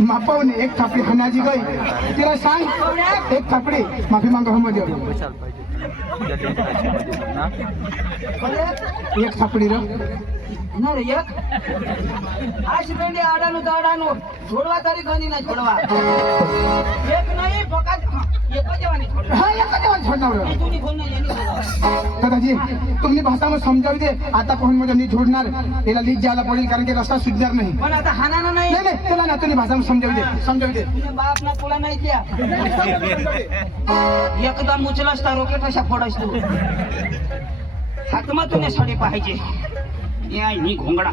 मापावून एक थापडी हाणाजी गई तिला सांग एक थापडी माफी मागो मध्ये एक थापडी र ना रे एक आज पेंडी आडानु दाडानु छोड़वा तारी गनी ना छोड़वा एक नहीं बकात एक जवानी छोड़ हां एक जवानी छोड़ना रे तूनी बोलना यानी दादाजी तुम्ही भाषा में समजावी दे आता कोण मध्ये नी छोडणार याला लीज जायला पडेल कारण की रस्ता सुधणार नाही पण आता हाना नाही नाही त्याला ना तुम्ही भाषा में समजावी दे तुझे बाप ना तुला नाही द्या एकदम उचलास तर रोके कशा फोडास तू हातमा तुने साडी पाहिजे या नी घोंगडा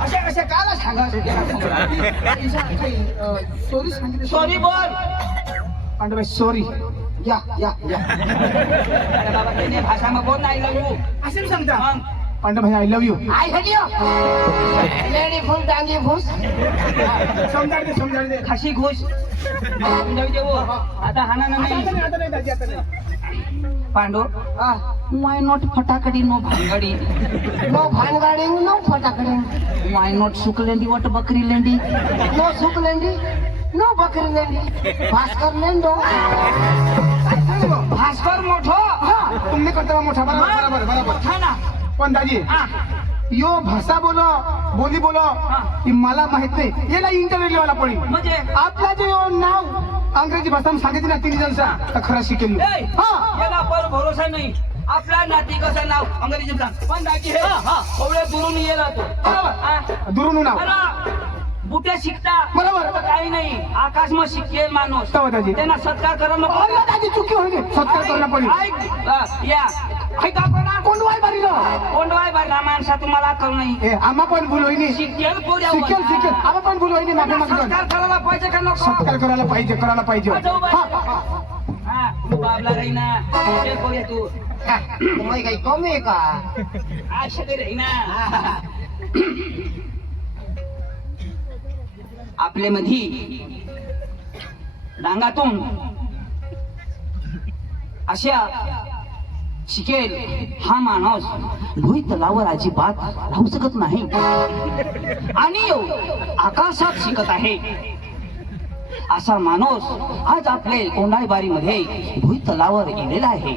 अशा काला सांगा सॉरी सांगितलं सॉरी बोल पांडव सॉरी या या या अरे बाबा तेने भाषा में बोल नाही लागू असेल समजा पांडव भाई I love you I hate you lady फुल डांगी फुस समजा दे खाशी घुस समजावी दे वो आता हाना नाही पांडू वाय नॉट फटाकडी नो भांगडी नो भानगाडी नो फटाकडे वाय नॉट सुकलेंडी वट बकरी लेंडी नो सुकलेंडी नो बकरी लेंडी भास्कर लेंडो भास्कर मोठो तुम्ही करता मोठा बरोबर मोठा ना पण दाजी यो भाषा बोली बोलो की मला माहित नाही याला इंटरव्ह्यू लिहायला पडेल म्हणजे आपला जे नाव अंग्रेजी भाषा सांगितली ना तिन्ही जण तर खरं शिकेल याला पर भरोसा नाही आपला नाती कसं नाव अंग्रेजी सांग पण दाजी हे एवढे दुरून येला तो दुरून नाव बुटे शिकता बरोबर काही नाही आकाश में शिकेल माणूस दाजी त्यांना सत्कार करणं दाजी चुकी होईल सत्कार करणं पडेल या ऐका कोणा कोंडवाय बारी कोंडवाय बारी ना माणसा तुम्हाला कळ नाही आम्हा पण भूल होईनी शिकेल पोऱ्या शिकेल आम्हा पण भूल होईनी माफी मागतो सत्कार करायला पाहिजे का नको सत्कार करायला पाहिजे हा बाबला रहिना शिकेल पोऱ्या तू तुम्ही काही कमी आहे का आशा दे रहिना आपल्या मधी डांगातून अशा शिकेल हा माणूस भुई तलावर अजिबात राहू शकत नाही आणि आकाशात शिकत आहे असा माणूस आज आपले कोंडाईबारी मध्ये भुई तलावर गेलेला आहे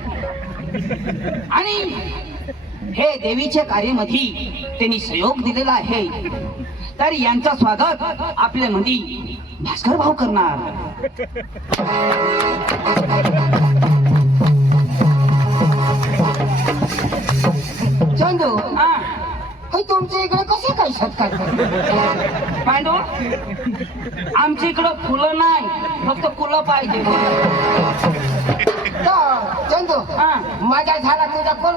आणि हे देवीच्या कार्यामध्ये त्यांनी सहयोग दिलेला आहे तर यांचं स्वागत आपल्या मध्ये भास्कर भाऊ करणार चंदू तुमच्या इकडे कसे काही सत्कार पांडू आमच्या इकडं फुलं नाही फक्त फुलं पाहिजे चंदू माझ्या झाला तुझा कोण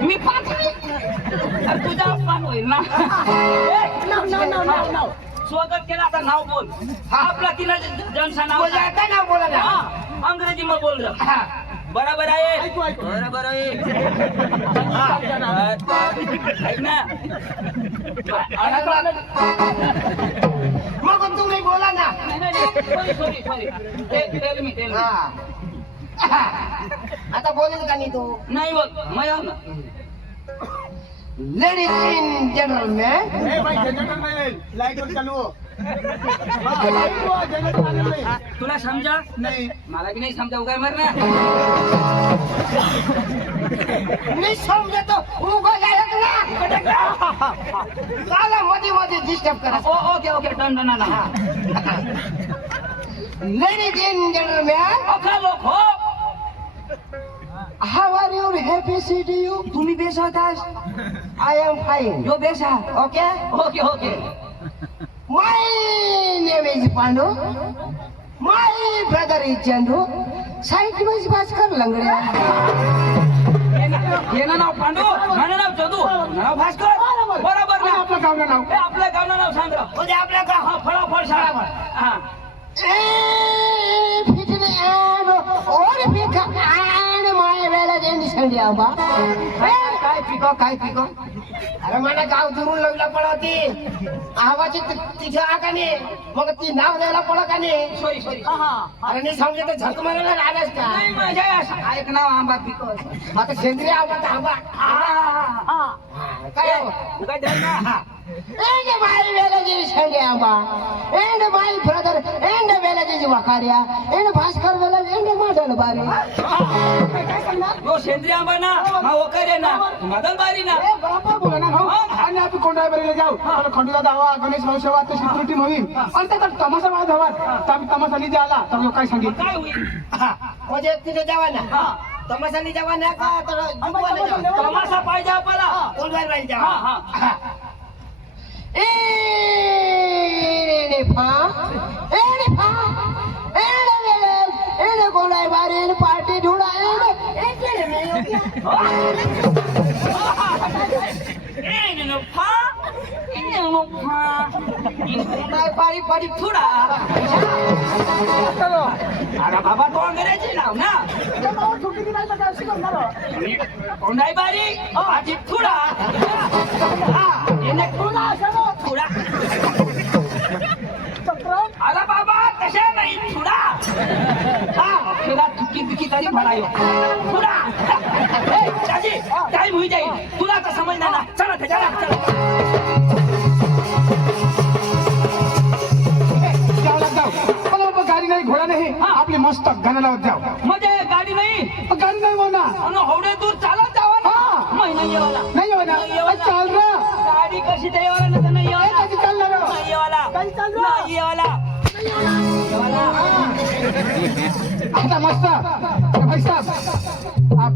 मी पाठवी तुझा अपमान होईल ना स्वागत केलं आता नाव बोल आपला तिला जनसा नाव आता नाव बोला ना अंग्रेजी में बोल रहा बराबर आहे बराबर आहे ना मग तुम्ही बोला ना सॉरी टेल मी आता बोलेल का नाही तू नाही बोल मैं लेडीज इन जेंटलमॅन तुला समजा नाही मला की नाही समजा उगाय मर ना मी समजतो उभं झालं ना चाला मध्ये डिस्टर्ब करा ओके डन ना लेडीज इन जेंटलमॅन ओके लोक हो how are you happy city you तुम्ही बेस होतास आय एम फाईन यो बेस हा okay okay my name is Pandu my brother is Chandu site मध्ये भास्कर लंगड्या येणं नाव पांडू माझं नाव चंदू नाव भास्कर बरोबर ना आपलं गावलं नाव आपल्या गावनं नाव सांग म्हणजे आपल्या गाव फळाफळ शाळा हा फिटने and और पिका and माय वेला देंडी संडी आबा काय पिको अरे मला गाव दुरून लवला पडती आवाची तिथे आकाने मग ती नाव द्यायला पड का नाही सॉरी सॉरी अरे नाही समजे तर झक मारायला आलास का नाही माझ्या ऐक नाव आंबा पिकस आता सेंद्रिय आंबा तर आंबा काय हो? तू काय द्याल ना And my village is Amba, and my brother, and the village is Wakaria, and Bhaskar village, and the Madal Bari. यो सेंद्रिय आंबा ना मग वकारे ना मदन बारी ना बरोबर बोला ना भाऊ आणि आपण कोंडाईबारीला जाऊ आणि खंडूला धावा गणेश भाऊ आता सिक्युरिटी मोहीम आणि त्याचा तमाशा वाद हवा तर आम्ही तमाशा निधी आला तर लोक काय सांगितलं काय होईल म्हणजे तिथे जावा ना तमाशानी जावा ना का तर जुगवाला जावा तमाशा पाहिजे आपल्याला कोंडवायला पाहिजे हा हा पार्टी ढूंढा बारी बारी थोडा अरे बाबा तो अंग्रेजी नाव ना कोंडाई बारी भाजी थोडा थोडा अरे बाबा तशा नाही थोडा हा फिरा चुकी बिकी तरी म्हणायो थोडा चाची टाइम होई जाईल तुला तर समजणार ना चला ते चला गाडी नाही घोडा नाही आपली मस्त गाण्याला जाऊ म्हणजे गाडी नाही गाडी नाही हो ना आणि हवडे दूर चालत जावा ना नाही येवाला नाही हो ना चाल रा गाडी कशी ते येवाला नाही तर नाही येवाला कशी चालणार नाही येवाला नाही येवाला अच्छा मस्त भाई साहब आप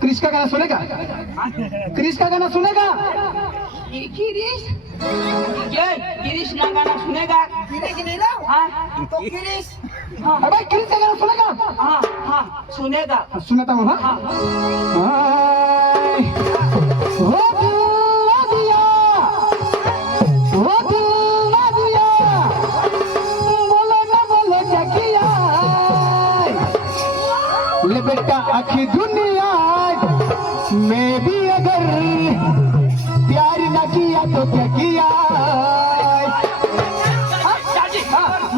क्रिश का गाना सुनेगा क्रिश का गाना सुनेगा गिरीश गिरीश ना गाना सुनेगा गिरीश नहीं ना हाँ तो गिरीश भाई क्रिश का गाना सुनेगा हाँ हाँ सुनेगा सुनाता हूँ हाँ वो दिल ना दिया वो दिल ना दिया बोलो क्या किया ले बेटा आखी दुनिया में भी अगर प्यार न किया तो क्या किया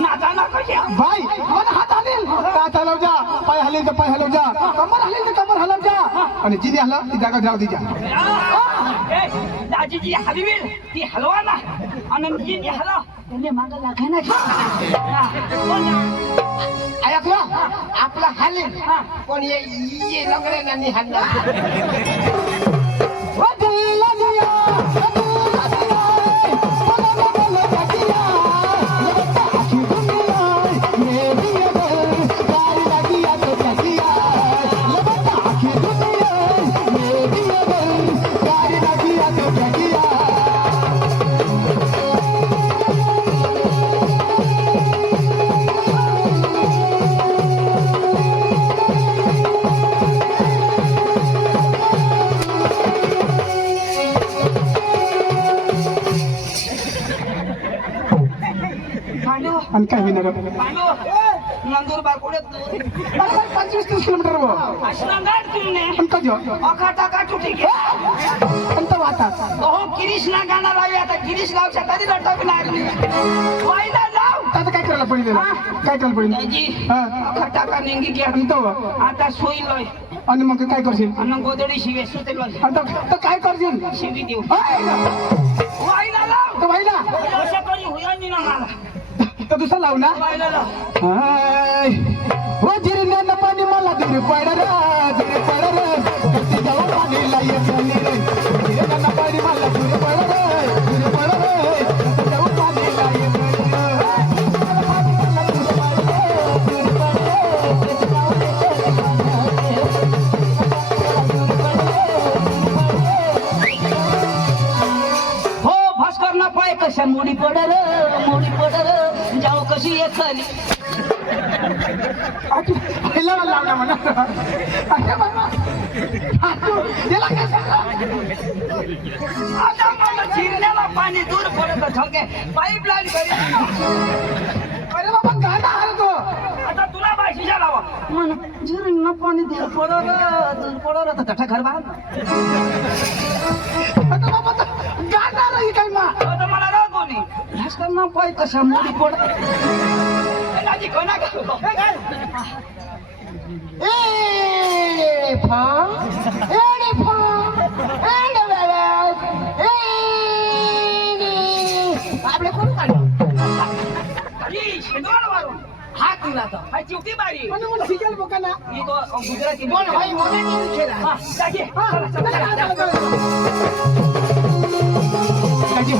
नाचा ना कशी भाई मन हात हलेल हात हलव जा पाय हलेल तर पाय हलव जा कमर हलेल तर कमर हलव जा आणि जिने हलव ती जागा जाऊ दे जा दाजीजी हलवील ती हलवा ना आणि जिने हलव त्याने मागं लागाय ना ऐकलं आपला हाले पण ये लंगडे नाही हल्ला वो दिल दिया वो दिल दिया बोलो क्या किया आखी दुनिया में भी अगर प्यार न किया तो क्या किया आखी दुनिया में भी अगर प्यार न किया तो क्या किया आणि काय होईना रे नंदुरबार कुठे 25-30 किलोमीटर वो असणार तुमने पण कजो अखा टाका तुटी के अंत वाता ओहो गिरीश ना गाणं लावूया आता गिरीश लावच्या कधी लटकणार नाही वाईला लाव आता काय करायला पडेल काय करायला पडेल जी हा अखा टाका नेंगी घ्या आणि तो आता सोई लोय आणि मग काय करशील आणि गोदडी शिवे सुते लोय आता काय करशील शिवी देऊ हाय ना. वाईला लाव तर बाईला अशा कधी होईल ना मला तर दुसरा लाव ना वाईला लाव हाय वो जिरने न पाणी मला दूर पड रे कशी जाऊ पाणी लाई पाणी रे जिरने न पाणी मला दूर पड रे कशी जाऊ पाणी लाई हो भास्कर ना पाय कशा मोडी पडल जाऊ कशी ये खाली पहिला लावला म्हणा अरे बाबा त्याला काय आता मला जिरण्याला पाणी दूर पडत ठोके पाईपलाईन करी अरे बाबा गाणं आलं तो आता तुला बायशीच्या लावा म्हण जिरण्या पाणी दूर पडत तर कठा घर बांध आता बाबा पावली भास्करना पाय कशा मोडी पड दाजी कोणा एडीफा एडीफा एंड वेळेस एडी आपले कोण काढलं हात दिला तर हाय चिवटी बारी पण मला सिजल बोकाना मी तो गुजराती कोण भाई मोने नाही खेळा हा दाजी दाजी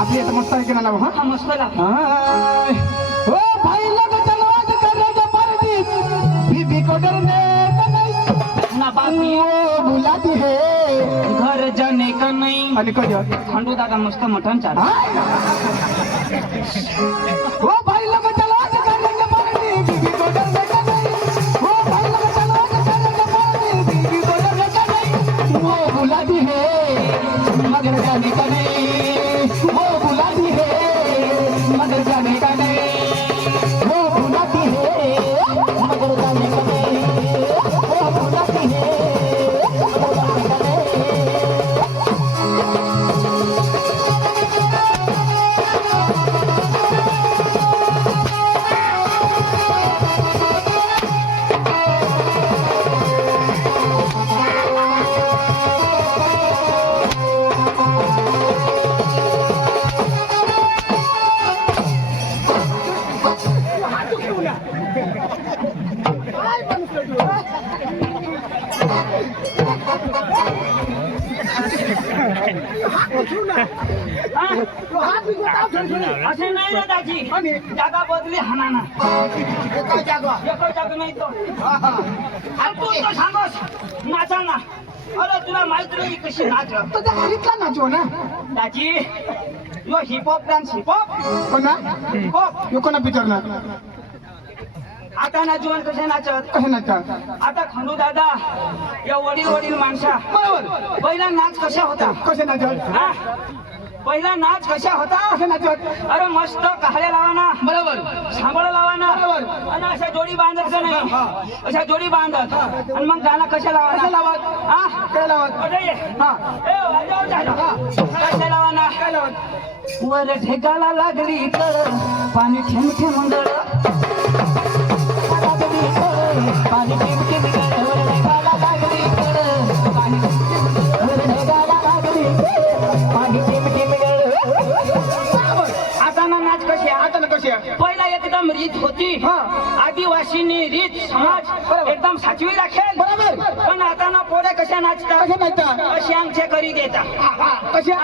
आपली आता मस्त आहे की ना नाव हा मस्त लाग हाय ओ भाई लोग चलो आज करेंगे पार्टी बीबी को डरने का नहीं ना बाकी वो बुलाती है घर जाने का नहीं आणि कधी खंडू दादा मस्त मटण चाल ओ भाई लोग चलो आज करेंगे पार्टी बीबी को डरने का नहीं ओ भाई लोग चलो आज करेंगे पार्टी बीबी को डरने का नहीं वो बुलाती है मगर जाने का नहीं वो बुलाती है मगर जाने का नहीं वो बुलाती है मगर जाने का नहीं वो बुलाती है मगर जाने का नहीं असे नाही ना दाजी जागा बदली हाना एका जागा एका जागा नाही तो अरे तू तो सांगोस नाचा ना अरे तुला माहित नाही कशी नाच तो त्या हरीतला नाचो ना दाजी यो हिपहॉप डान्स हिपहॉप कोणा हिपहॉप यो कोणा पिक्चरला आता ना जीवन कसे नाचत कसे नाचतात आता खंडू दादा या वडील वडील माणसा बरोबर पहिला नाच कशा होता कसे नाचत हा? पहिला नाच कशा होता कसे नाचत अरे मस्त कहाड्या लावाना बरोबर सांबळ लावाना बरोबर. आणि अशा जोडी बांधायचं नाही अशा जोडी बांधत आणि मग गाणं कशा कसे लावाना लावत हा? काय लावत अरे ये. हा ए, वाजव झालं. कशा लावाना काय लावत वर ढेकाला लागली कळ पाणी ठेम ठेम गळ पाणी टिम टिम गळ वर ढगाला लागली कळ पाणी वर ढगाला लागली पाणी टिम टिम गळ आता ना नाच कशी आता ना कशी पहिला एकदम रीत होती हा. आदिवासीनी रीत समाज बरोबर. एकदम साचवी राखेल बरोबर. पण आता ना पोरे कशा नाचतात कसे नाचतात अशी अंगठे करी देतात कशा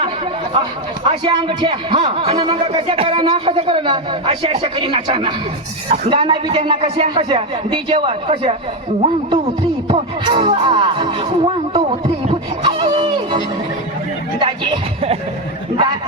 अशा अंगठ्या हा. आणि मग कशा करा ना कशा कर ना अशा अशा करी नाचा ना गाणं बी त्यांना कशा कशा डीजे वर कशा 1 2 3 4 1 2 3 4 दाजी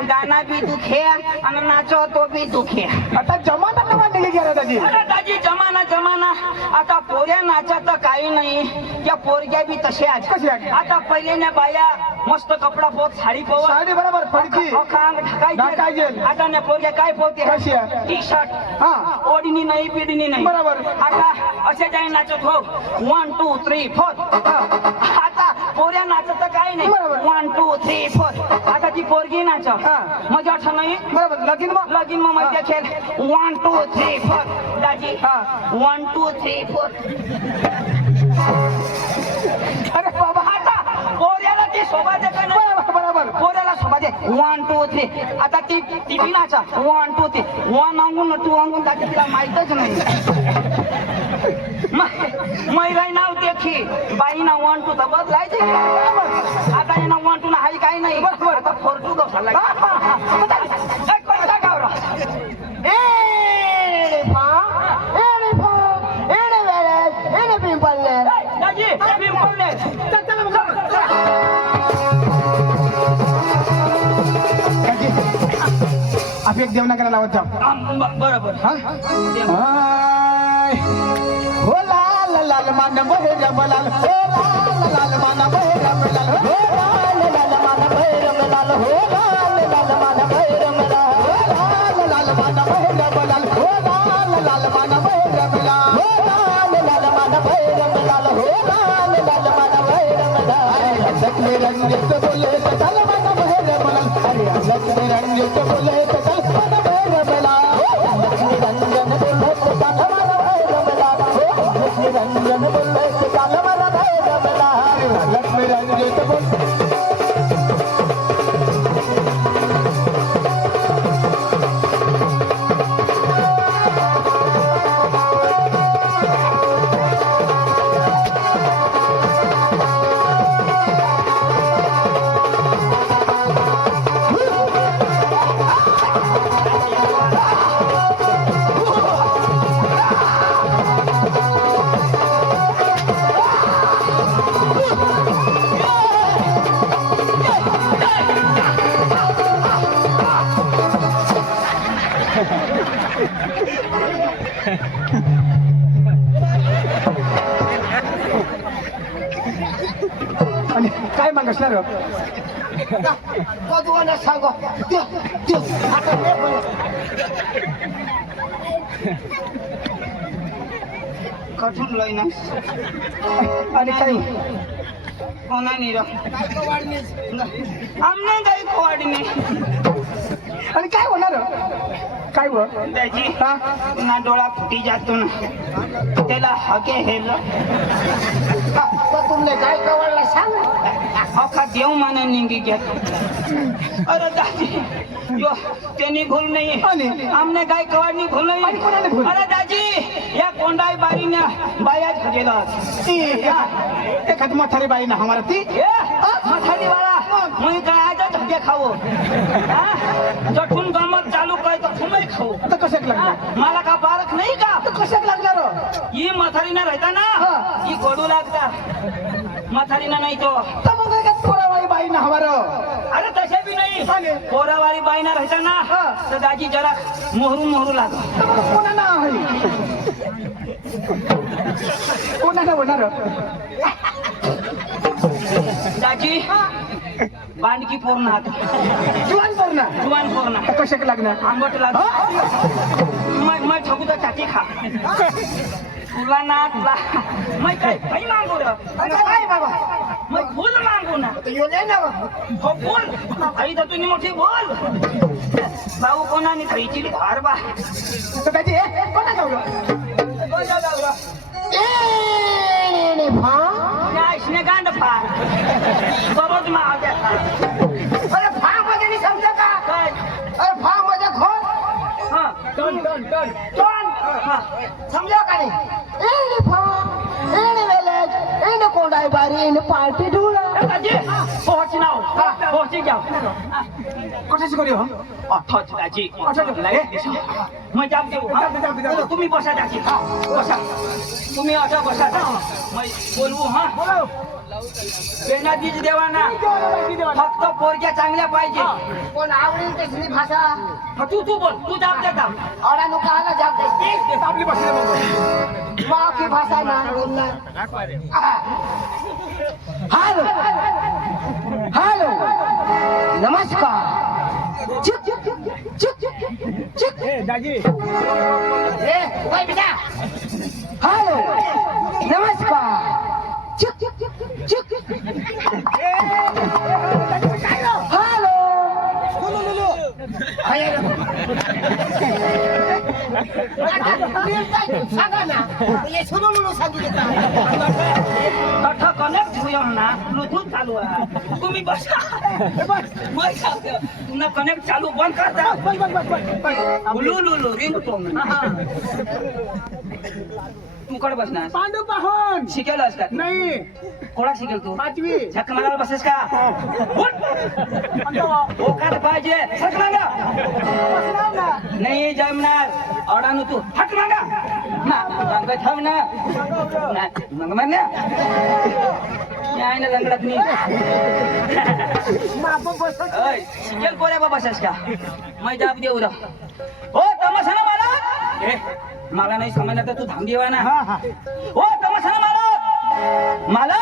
गाणं बी दुखे आणि नाचो तो बी दुखे आता जमाना नवा निघे गेला दाजी अरे दाजी जमाना जमाना आता पोऱ्या नाचत काही नाही त्या पोरग्या बी तशाच कशा? आता पहिल्याने बाया मस्त कपडा पोत साडी पोवत साडी बरोबर फडकी अंग ढकायची. ढकायची आता ने पोरग्या काय पोवते कशा? टी शर्ट हा ओढणी नाही पिढणी नाही बरोबर. आता असे जाई नाचत हो 1 2 3 4 आता पोऱ्या नाचत काही नाही बरोबर. 1 2 3 4 आता ती पोरगी नाच हा. मजा असं नाही बरोबर लगीन मग लगीन मग मजा खेळ 1 2 3 4 दाजी हा. 1 2 3 4 अरे बाबा आता पोऱ्याला ती शोभा दे का नाही बरोबर बरोबर पोऱ्याला शोभा दे 1 2 3 आता ती ती बी नाचा 1 2 3 1 अंगून 2 अंगून दाजी तिला माहितच नाही महिला नाव देखी बाई ना 1 2 तर बदलायचे आता ना 1 2 ना हाई काही नाही आता 4 2 बसायला एडे वेळेस एडे पिंपळने दाजी मी बोलले आप एक देवनागरा लावत जा बरोबर हा हो लाल लाल मान बहेर बलाल हो लाल लाल मान बहेर बलाल हो लाल लाल मान बहेर बलाल हो लाल लाल मान बहेर बलाल हो लाल लाल मान बहेर बलाल हो लाल लाल मान बहेर बलाल हो लाल लाल मान बहेर बलाल हो लाल लाल मान बहेर बलाल लक्ष्मी रंजित बोले तो लाल मान बहेर बलाल अरे लक्ष्मी रंजित बोले आणि काय मागसणार हो? कधून सांगो त्यो त्यो आता ते बोल. कठून लय ना आणि काय कोणा नाही रा काय तो वाढणीस आमने काही कोवाडी नाही आणि काय होणार हो? काय हो? त्याची हा? ना डोळा फुटी जातो ना त्याला हके हेल तर तुमने काय कवळला सांग. अख्खा देव माने निघी घेत अरे दाजी यो त्यांनी भूल नाही आणि? आमने काय कवाडनी भूल आणि नाही कोणाने भूल? अरे दाजी या कोंडाई बारीने बायाच गेला एखादी म्हातारी बाई ना हमारा ती मथाली वाला मुई काय आजच हके खाऊ जठून गमत चालू काय तर तुम्ही खाऊ आता कशाक लागणार? मला का पारख नाही का आता कशाक लागणार हो? ही म्हातारीना राहता ना हा. ही कडू लागता म्हातारीना नाही तो तर मग काय पोरावाई बाई ना हमारा अरे तसे बी नाही सांगे. पोरावारी बाईना राहता ना हा. तर दाजी जरा मोहरू लाग तर मग कोणाला आहे? कोणाला होणार हो? दाजी बांडकी पूर्ण हात जुवान पोर ना जुवान पूर्ण आता कशाक लागणार? आंबट लाग मैं ठगू तर चाटी खा तुला ना तुला मैं काय मागू रे काय बाबा मैं फुल मागू ना तो यो ले ना हो बोल आई तर तुम्ही मोठी बोल भाऊ कोणाने खायची धार बा तर त्याची कोणा जाऊ? ए ने भा याशने गांड फार बरोच माव द्या अरे भा मध्ये नाही समजा का काय अरे भा मध्ये खोल हा टन हा समजा का नाही ए ने भा ए ने वेलेज ए ने कोंडाई बारी ए ने पार्टी ढूंढा दाजी पहुंच नाव पहुंच जाओ कशाची करी हो? अठच दाजी अठच. मैं जाम देऊ जाऊ. तुम्ही बसा दाजी बसा तुम्ही आता बसा मैं बोलवू हा बेनादीच देवाना फक्त पोरग्या चांगल्या पाहिजे कोण आवडेल त्याची भाषा हा, तू बोल तू जाब देता औडा नुका आला जाब दे आपली भाषा बघू. माँ की भाषा ना बोलना हॅलो हॅलो नमस्कार दाजी ए ओए बेटा हॅलो नमस्कार हॅलो सांगा ना ये सुरू सांगितलं कथा कनेक्ट होईल ना ब्लूटूथ चालू आहे तुम्ही बसा मैं सांगतो पुन्हा कनेक्ट चालू बंद करता लुलू रिंगटोन तू कड बसणार पांडू पाहून शिकेल असतात नाही कोणा शिकेल तू 5वी झक मारायला बसेस का हो का पाहिजे झक मागा नाही जमणार अडाणू तू हट मागा ना थांब ना मग म्हण ना आहे ना लंगडात मी शिकेल कोऱ्या बाबा बसेस का मै जाब देऊ रा हो तमाशा ना मला मला नाही समजलं तर तू धाम देवा ना हो तमाशा ना मला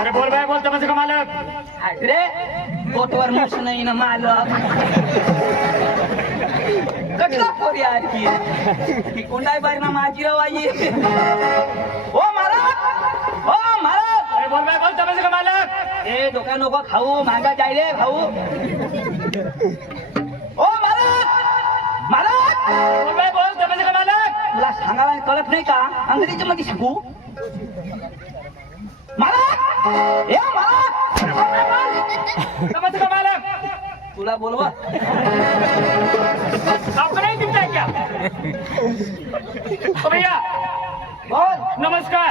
अरे बोल बाय बोल तमाशा का मालक रे बोटवर मुस नाही ना मालक कटला पोर यार की कोंडाई बारी ना माझी रवाई ओ मालक अरे बोल बाय बोल तमाशा का मालक ए डोका नको खाऊ मागा जाय रे भाऊ ओ मालक बोल बाय बोल तमाशा का मालक तुला सांगायला कळत नाही का अंग्रेजी मध्ये सांगू मालक ए मालक तमाशा का मालक तुला बोलवा आपको नहीं दिखता है क्या ओ भैया बोल नमस्कार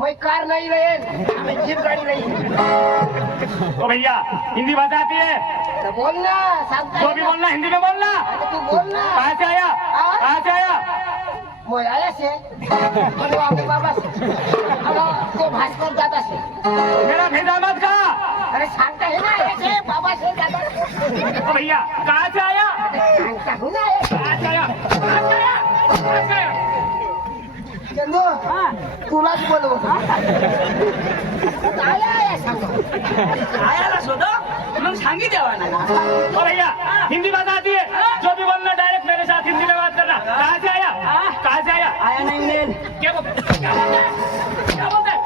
मैं कार नहीं रहे मैं जीप गाड़ी नहीं ओ भैया हिंदी भाषा आती है तो बोलना सांगता जो भी बोलना हिंदी में बोलना तू बोलना कहाँ से आया कहाँ से आया मैं आया से और आपके बाबा से और तो भास्कर दादा से मेरा फिजामत का अरे सांगता है ना ऐसे बाबा से दादा ओ भैया कहाँ से आया सांगता हूँ ना ये। कहाँ से आया कहाँ से आया कहाँ से आया चंदू तुलाच बोलवतो आया आयाला शोधो मग सांगी द्यावा ना ओ भैया हिंदी बात आती है जो भी बोलना डायरेक्ट मेरे साथ हिंदी में बात करना कहाँ से आया कहाँ से आया आया नहीं मिलेल क्या बोलता है क्या बोलता है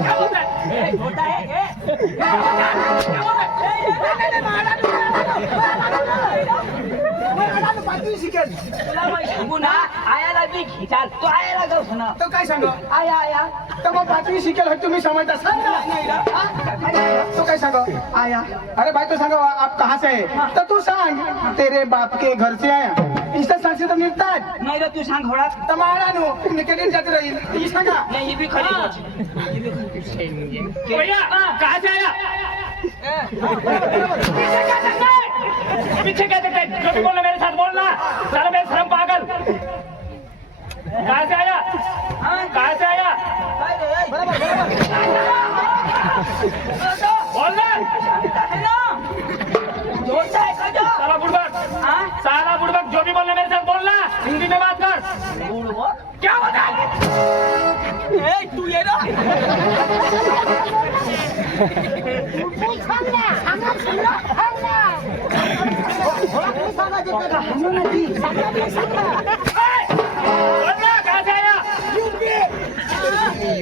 क्या बोलता है होता है क्या तुला माहिती सांगू ना आयाला बी खिचाल तो आयाला जाऊ सुना तो काय सांगू आया आया तर मग 5वी शिकेल हे तुम्ही समजता सांग ना तो काय सांगो आया अरे भाई तो सांगो आप कहाँ से है तो तू सांग तेरे बाप के घर से आया इससे सांगसे तर मिळतात नाही रे तू सांग होडा तमाळा नु निकेटिन जात राहील ही सांगा नाही ही बी खरी भैया कहाँ से आया पीछे क्या देखते हैं जो भी बोलना मेरे साथ बोलना सारा मेरे शर्म पागल कहाँ से आया कहाँ से आया बोलना सारा बुड़बक जो भी बोलना मेरे साथ बोलना हिंदी में बात कर क्या बता तू ये ना बोलना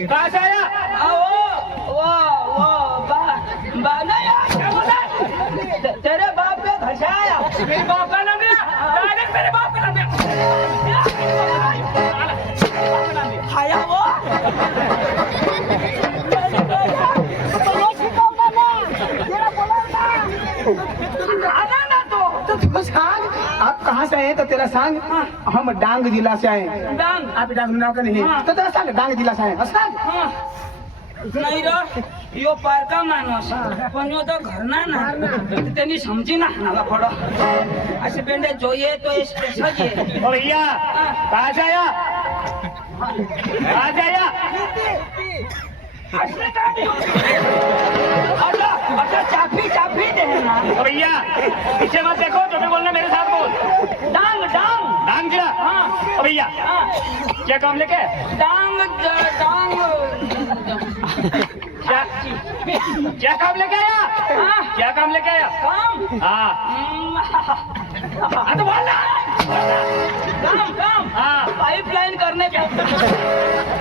कहाँ से आया कहाँ से आया तेरे बाप के घर से आया मेरे बाप का नाम लिया डायरेक्ट मेरे बाप का नाम लिया खाया वो आना ना तो तू सांग आप कहाँ से आए तो तेरा सांग हम डांग जिला से आए डांग आप डांग नाव का नहीं तो तेरा सांग डांग जिला से आए सांग नाही र यो पारका माणूस पण यो तो घरना ना त्यांनी समजी ना नाला पडो असे बेंडे जोये तो स्पेशल जे ओ भैया कहाँ से आया कहाँ से आया अच्छा चाफी चाफी दे ना ओ भैया पीछे मत देखो जो भी बोलना मेरे साथ बोल डांग डांग डांग जिला हाँ ओ भैया क्या काम लेके डांग डांग क्या काम लेके आया क्या काम लेके आया काम हाँ तो बोलना काम काम हाँ पाइपलाइन करने का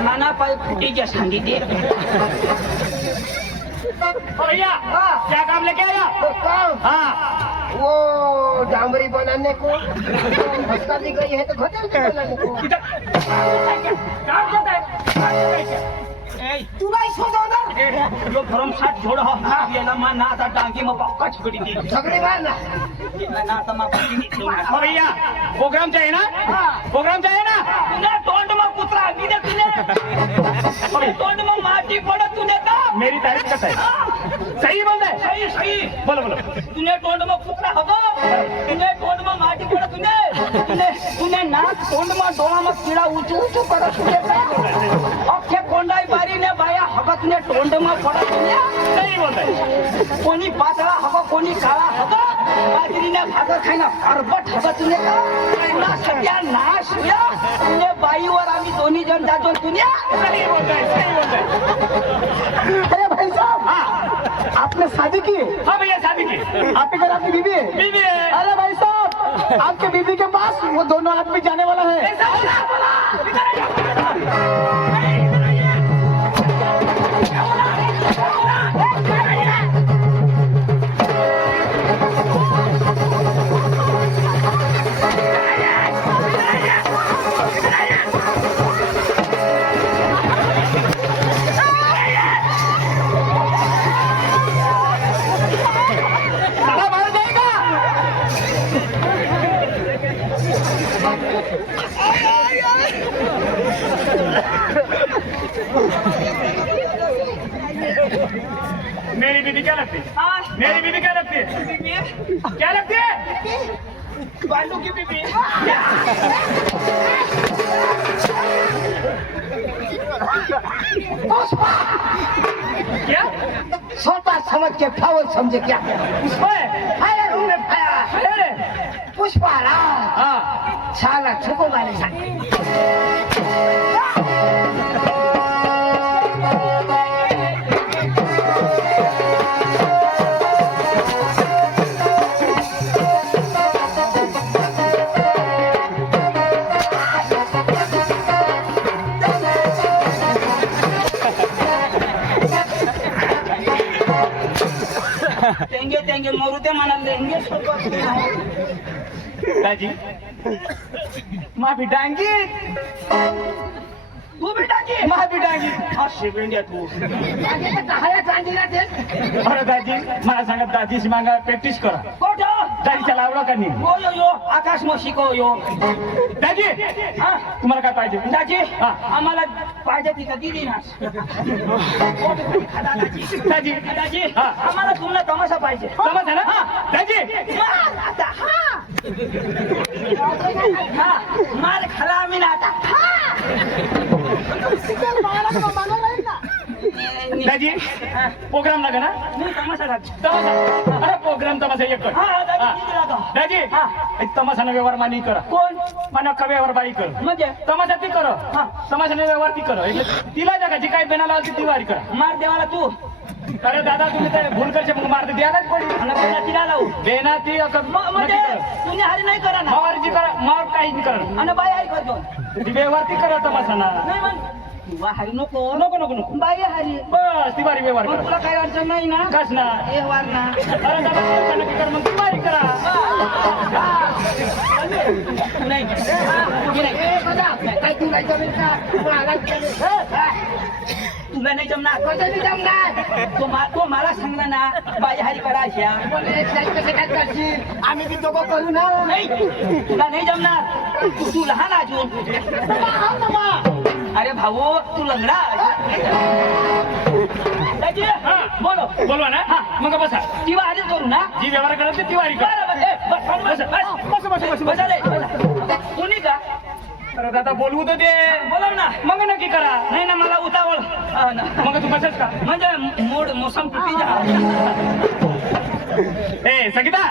नाना पाइप फूटी क्या सांगी दे ओ भैया क्या काम लेके आया काम हाँ वो डांबरी बनाने को फसका दी गई है तो घोटल के बनाने को इधर काम करता है तू नाही शोधो ना यो भरमसाठ जोड हो याला मा ना आता टांगी मग पक्का छकडी दे झगड़ी मार ना ना आता मा पक्की नी ओ भैया प्रोग्राम चाहिए ना प्रोग्राम चाहिए ना तुने तोंड में कुत्रा आगी दे तूने तोंड में माटी पड़ तूने का मेरी तारीफ करता है सही बोलता है सही सही बोलो बोलो तूने तोंड में कुत्रा होगा तूने तोंड में माटी पड़ तूने तूने नाक तोंड में डोळा में कीड़ा ऊंचू ऊंचू कर तूने अख्खे कोंडाई बारी ने बाया हगत ने तोंड में पड़ तूने सही बोलता है कोणी पातळा हगो कोणी काळा हगो बाजरीने भाकर खायना करबट हगो तुने का ना सत्या नाश या तुने बाईवर आम्ही दोन्ही जण जातो तुने सही बोलता है सही बोलता है अरे भाई साहब आपने शादी की है हाँ भैया शादी की आपके घर आपकी बीवी है बीवी है अरे भाई साहब आपके बीवी के पास वो दोनों आदमी जाने वाला है ऐसा बोला बोला इधर आइए मेरी बीवी क्या लगती है मेरी बीवी क्या लगती है क्या लगती है बालू की बीबी क्या छोटा समझ के फावल समझे क्या पुष्पा है फायर रूम में फायर अरे पुष्पा राव हाँ छाला छुको वाले तेंगे मरू ते म्हणाल देंगे दाजी माफी डांगी तू बेटा की माफी डांगी असे बेंड्या तू अरे दाजी मला सांगा दाजीशी मागा प्रॅक्टिस करा कोठो दाजीच्या लावला का नाही यो यो यो आकाश मग शिकव यो दाजी हा तुम्हाला काय पाहिजे दाजी हा. आम्हाला पाहिजे तिथं दिली ना दाजी दाजी हा. आम्हाला तुमला तमाशा पाहिजे समज आहे ना दाजी आता हा मार खाला आम्ही ना आता दाजी प्रोग्राम लागा ना मी तमाशा घालतो तमाशा अरे प्रोग्राम तमाशा एक कर हा दाजी किती लागा दाजी हा. एक तमाशाने व्यवहार मानी करा कोण माना का व्यवहार बाई कर म्हणजे तमाशा ती कर हा. तमाशाने व्यवहार ती कर એટલે तिला जगाची काय बेनाला आली ती वारी करा मार देवाला तू अरे दादा तुम्ही ते भूल करचे मग मारते द्यायलाच पडी आणि पहिला तिला लावू बेना ती म्हणजे तुम्ही हारी नाही करा ना मावारीची करा मार काही नाही करा आणि बाई आई करतो ती व्यवहार ती करा तमाशाना नाही मग तू हारी नको नको नको नको बाई हारी बस ती वारी व्यवहार मग करा तुला काही अडचण नाही ना कस ना ए वार ना अरे दादा ते नक्की कर मग ती वारी करा नाही तुला नाही जमणार कसं नाही जमणार तो मला सांगला ना बाई हारी करायच्या आम्ही बी दोघं करू ना नाही तुला नाही जमणार तू लहान अजून अरे भाऊ तू लंगडा दाजी, बोलो बोलवा ना मग बसा ती वारी करू ना जी व्यवहार करत ती वारी करा बरं, बरं, ए, बस, बस, बस, बस, बस, रे. कोणी का अरे दादा बोलवू तर दे बोलव ना मग नक्की करा नाही ना मला उतावळ मग तू बसच का म्हणजे मोड मोसम तुटी जा ए संगीता